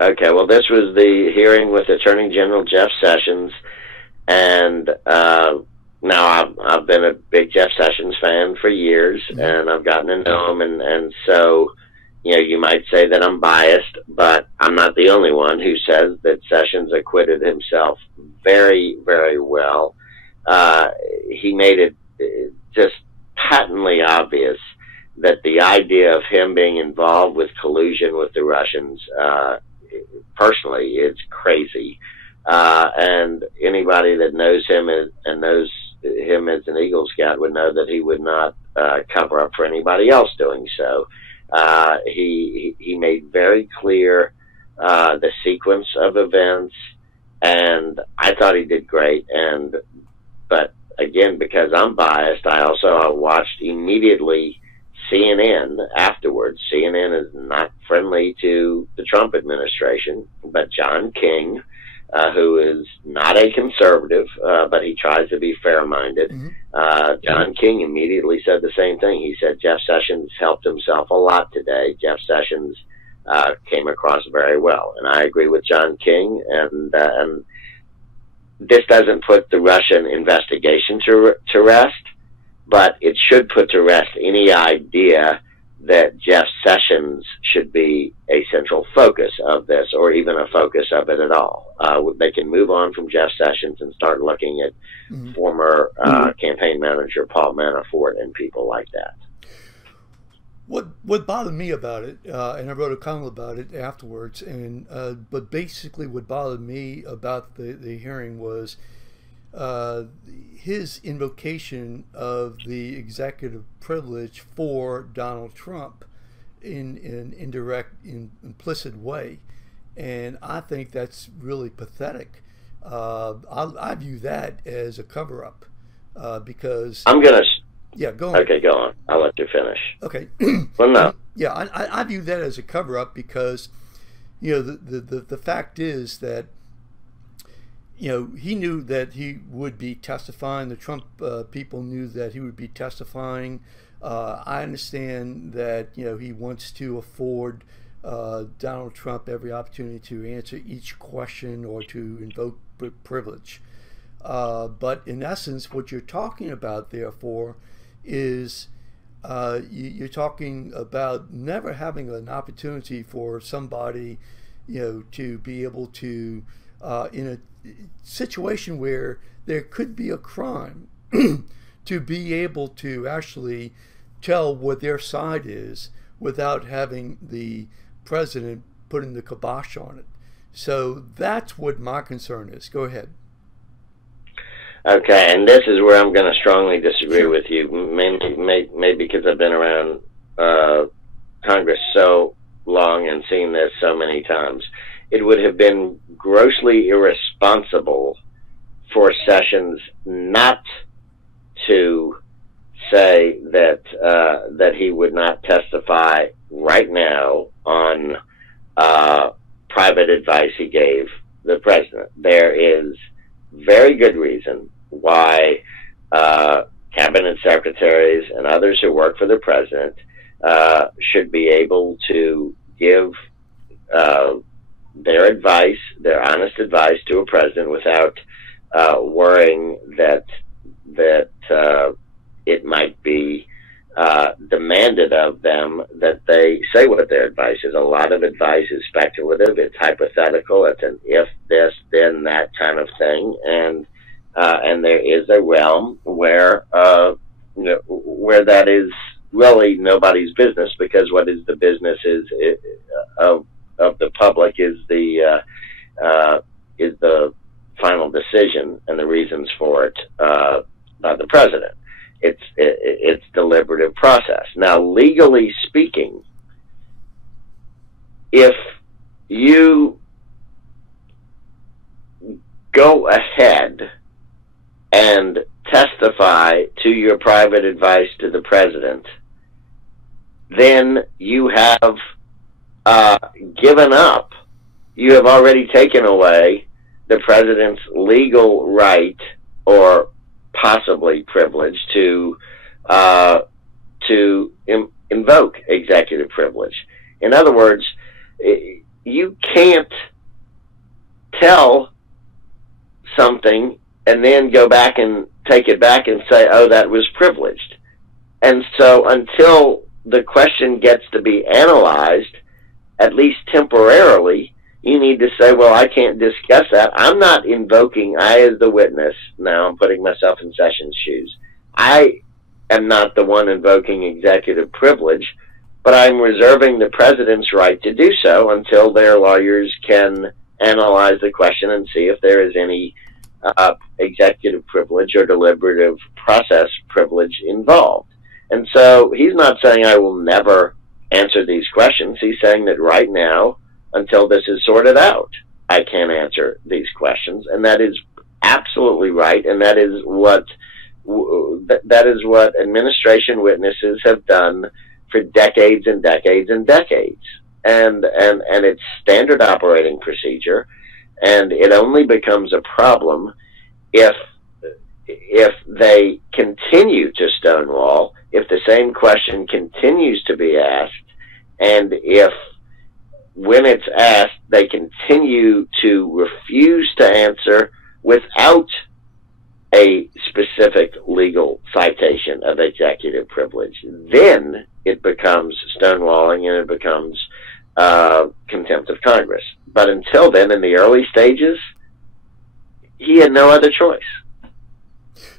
Okay, well, this was the hearing with Attorney General Jeff Sessions, and now I've been a big Jeff Sessions fan for years, and I've gotten to know him, and so, you know, you might say that I'm biased, but I'm not the only one who says that Sessions acquitted himself very, very well. He made it just patently obvious that the idea of him being involved with collusion with the Russians, personally, it's crazy. And anybody that knows him and knows him as an Eagle Scout would know that he would not cover up for anybody else doing so. He made very clear the sequence of events, and I thought he did great. But again, because I'm biased, I also watched immediately CNN afterwards. CNN is not friendly to the Trump administration, but John King, who is not a conservative, but he tries to be fair-minded. John King immediately said the same thing. He said Jeff Sessions helped himself a lot today. Jeff Sessions came across very well, and I agree with John King. And this doesn't put the Russian investigation to rest, but it should put to rest any idea that Jeff Sessions should be a central focus of this, or even a focus of it at all. They can move on from Jeff Sessions and start looking at former campaign manager Paul Manafort and people like that. What bothered me about it, and I wrote a column about it afterwards, but basically what bothered me about the hearing was his invocation of the executive privilege for Donald Trump in an indirect, implicit way. And I think that's really pathetic. I view that as a cover-up because... Yeah, go on. Okay, go on. I'll let you finish. Okay. Well, no. Yeah, I view that as a cover-up because, you know, the fact is that, you know, he knew that he would be testifying. The Trump people knew that he would be testifying. I understand that, you know, he wants to afford Donald Trump every opportunity to answer each question or to invoke privilege. But in essence, what you're talking about, therefore, is you're talking about never having an opportunity for somebody, you know, to be able to, in a situation where there could be a crime, to be able to actually tell what their side is without having the president putting the kibosh on it. So that's what my concern is. Go ahead. Okay, and this is where I'm going to strongly disagree with you, maybe because I've been around Congress so long and seen this so many times. It would have been grossly irresponsible for Sessions not to say that that he would not testify right now on private advice he gave the president. There is very good reason why cabinet secretaries and others who work for the president should be able to give their advice, their honest advice to a president without worrying that it might be demanded of them that they say what their advice is. A lot of advice is speculative, it's hypothetical, it's an if this, then that kind of thing, and there is a realm where where that is really nobody's business, because what is the business of the public is the final decision and the reasons for it by the president. It's deliberative process. Now, legally speaking, if you go ahead and testify to your private advice to the president, then you have given up, you have already taken away the president's legal right or possibly privilege to invoke executive privilege. In other words, you can't tell something and then go back and take it back and say, oh, that was privileged. And so until the question gets to be analyzed, at least temporarily, you need to say, well, I can't discuss that. I'm not invoking, I as the witness, now I'm putting myself in Sessions' shoes, I am not the one invoking executive privilege, but I'm reserving the president's right to do so until their lawyers can analyze the question and see if there is any executive privilege or deliberative process privilege involved. And so he's not saying I will never answer these questions. He's saying that right now, until this is sorted out, I can't answer these questions. And that is absolutely right. And that is what administration witnesses have done for decades and decades and decades. And it's standard operating procedure. And it only becomes a problem if they continue to stonewall, if the same question continues to be asked, and if when it's asked they continue to refuse to answer without a specific legal citation of executive privilege, then it becomes stonewalling and it becomes contempt of Congress. But until then, in the early stages, he had no other choice.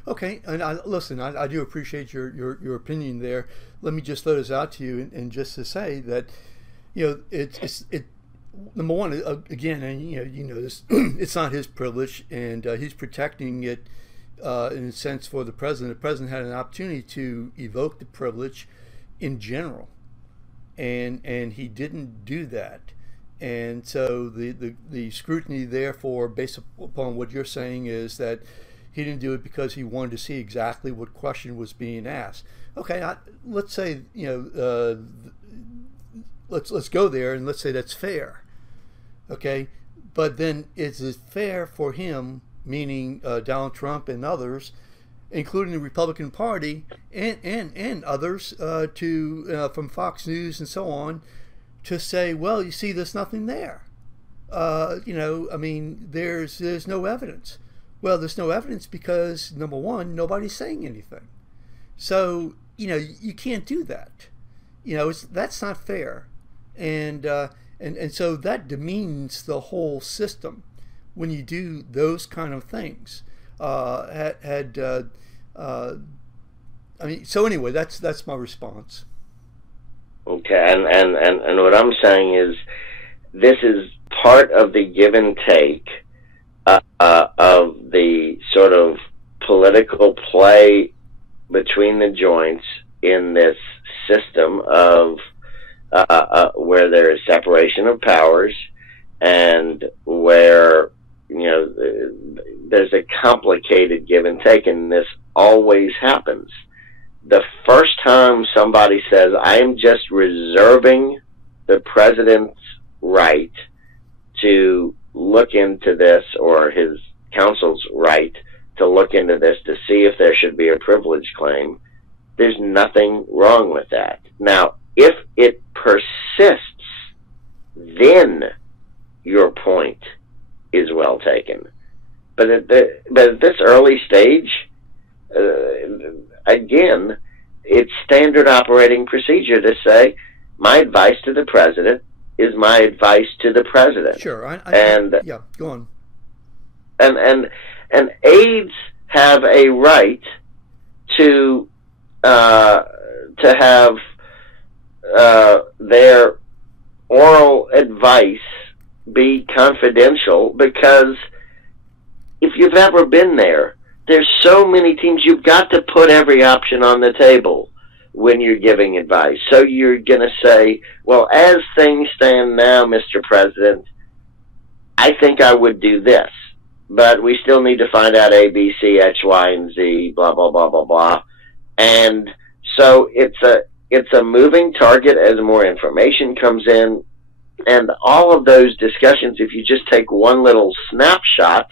Okay, and listen, I do appreciate your opinion there. Let me just throw this out to you, and just to say that, it number one, again, and you know this, it's not his privilege, and he's protecting it in a sense for the president. The president had an opportunity to evoke the privilege in general, and he didn't do that. And so the scrutiny, therefore, based upon what you're saying, is that he didn't do it because he wanted to see exactly what question was being asked. Okay, let's say, let's go there, and let's say that's fair. Okay, but then is it fair for him, meaning Donald Trump and others, including the Republican Party and others, from Fox News and so on, to say, well, you see, there's nothing there. I mean, there's no evidence. Well, there's no evidence because, number one, nobody's saying anything. So, you can't do that. That's not fair. And so that demeans the whole system when you do those kind of things. I mean, so anyway, that's my response. Okay, and what I'm saying is, this is part of the give and take of the sort of political play between the joints in this system of where there is separation of powers, and where there's a complicated give and take, and this always happens. The first time somebody says, I am just reserving the president's right to look into this, or his counsel's right to look into this to see if there should be a privilege claim, there's nothing wrong with that. Now, if it persists, then your point is well taken. But at this early stage, again, it's standard operating procedure to say, my advice to the president is my advice to the president. Sure, yeah, go on. And aides have a right to have their oral advice be confidential, because if you've ever been there, there's so many teams, you've got to put every option on the table when you're giving advice. So you're going to say, well, as things stand now, Mr. President, I think I would do this, but we still need to find out A, B, C, X, Y, and Z, blah, blah, blah, blah, blah. And so it's a moving target as more information comes in. And all of those discussions, if you just take one little snapshot,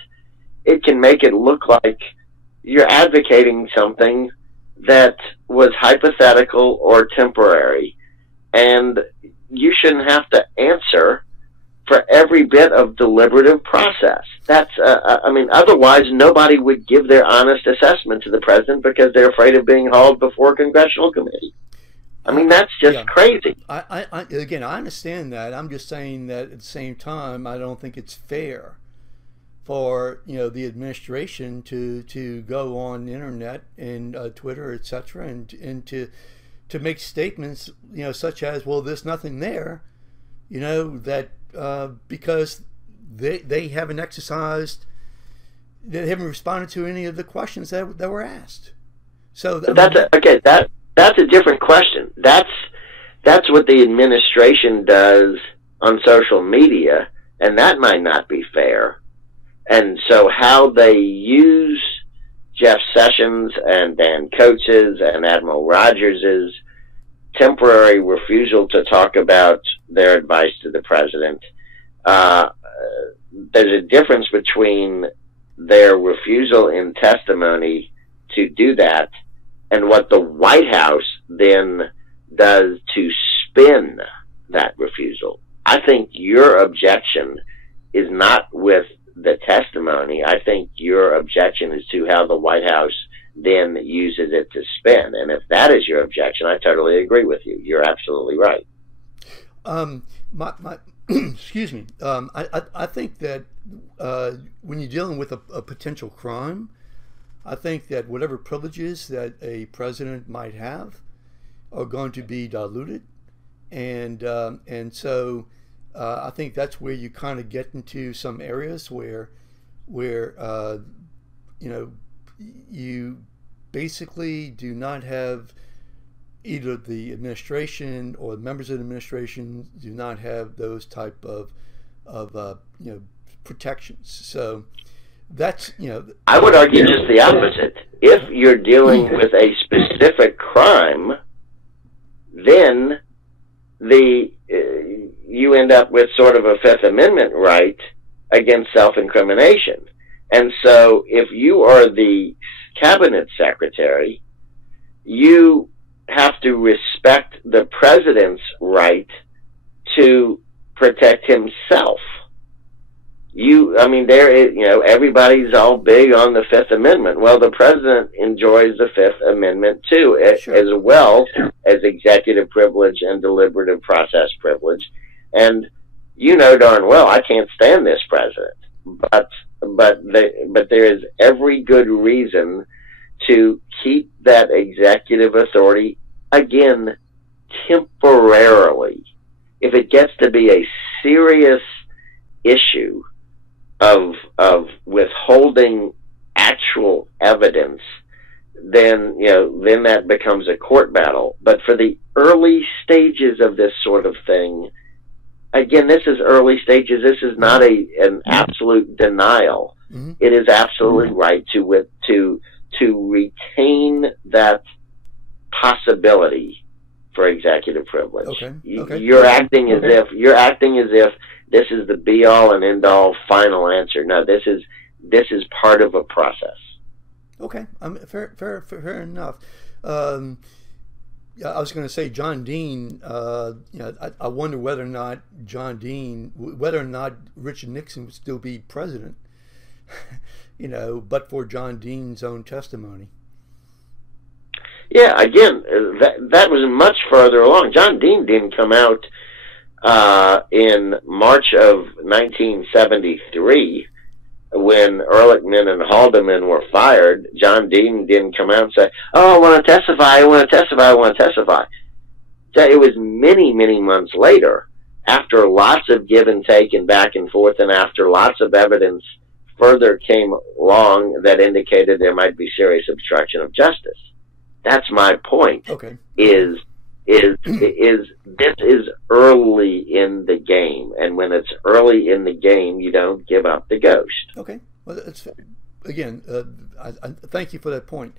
it can make it look like you're advocating something that was hypothetical or temporary. And you shouldn't have to answer for every bit of deliberative process. That's, I mean, otherwise nobody would give their honest assessment to the president because they're afraid of being hauled before a congressional committee. I mean, that's just crazy. Again, I understand that. I'm just saying that at the same time, I don't think it's fair for the administration to go on the internet and Twitter, etc., and to make statements such as, well, there's nothing there, that because they haven't responded to any of the questions that were asked. So that's a different question. That's what the administration does on social media, and that might not be fair. And so how they use Jeff Sessions and Dan Coates' and Admiral Rogers' temporary refusal to talk about their advice to the president, there's a difference between their refusal in testimony to do that and what the White House then does to spin that refusal. I think your objection is not with the testimony. I think your objection is to how the White House then uses it to spin. And if that is your objection, I totally agree with you. You're absolutely right. Excuse me. I think that when you're dealing with a potential crime, I think that whatever privileges that a president might have are going to be diluted, and so I think that's where you kind of get into some areas where you basically do not have either the administration or the members of the administration do not have those type of protections. So that's I would argue just the opposite. If you're dealing with a specific crime, then you end up with sort of a Fifth Amendment right against self-incrimination. And so if you are the cabinet secretary, you have to respect the president's right to protect himself. Everybody's all big on the Fifth Amendment. Well, the president enjoys the Fifth Amendment too, sure, as well as executive privilege and deliberative process privilege. And darn well, I can't stand this president. But there is every good reason to keep that executive authority, again, temporarily. If it gets to be a serious issue of withholding actual evidence, then that becomes a court battle. But for the early stages of this sort of thing, again, this is early stages. This is not an absolute denial. Mm-hmm. It is absolutely right to retain that possibility for executive privilege. Okay. You're acting as if this is the be all and end all final answer. No, this is part of a process. Okay, fair enough. I was going to say John Dean. I wonder whether or not Richard Nixon would still be president, but for John Dean's own testimony. Yeah, again, that was much further along. John Dean didn't come out in March of 1973 when Ehrlichman and Haldeman were fired. John Dean didn't come out and say, "Oh, I want to testify, I want to testify, I want to testify." It was many, many months later, after lots of give and take and back and forth, and after lots of evidence further came along that indicated there might be serious obstruction of justice. That's my point. Okay. Is this is early in the game, and when it's early in the game, you don't give up the ghost. Okay. Well, again, I thank you for that point.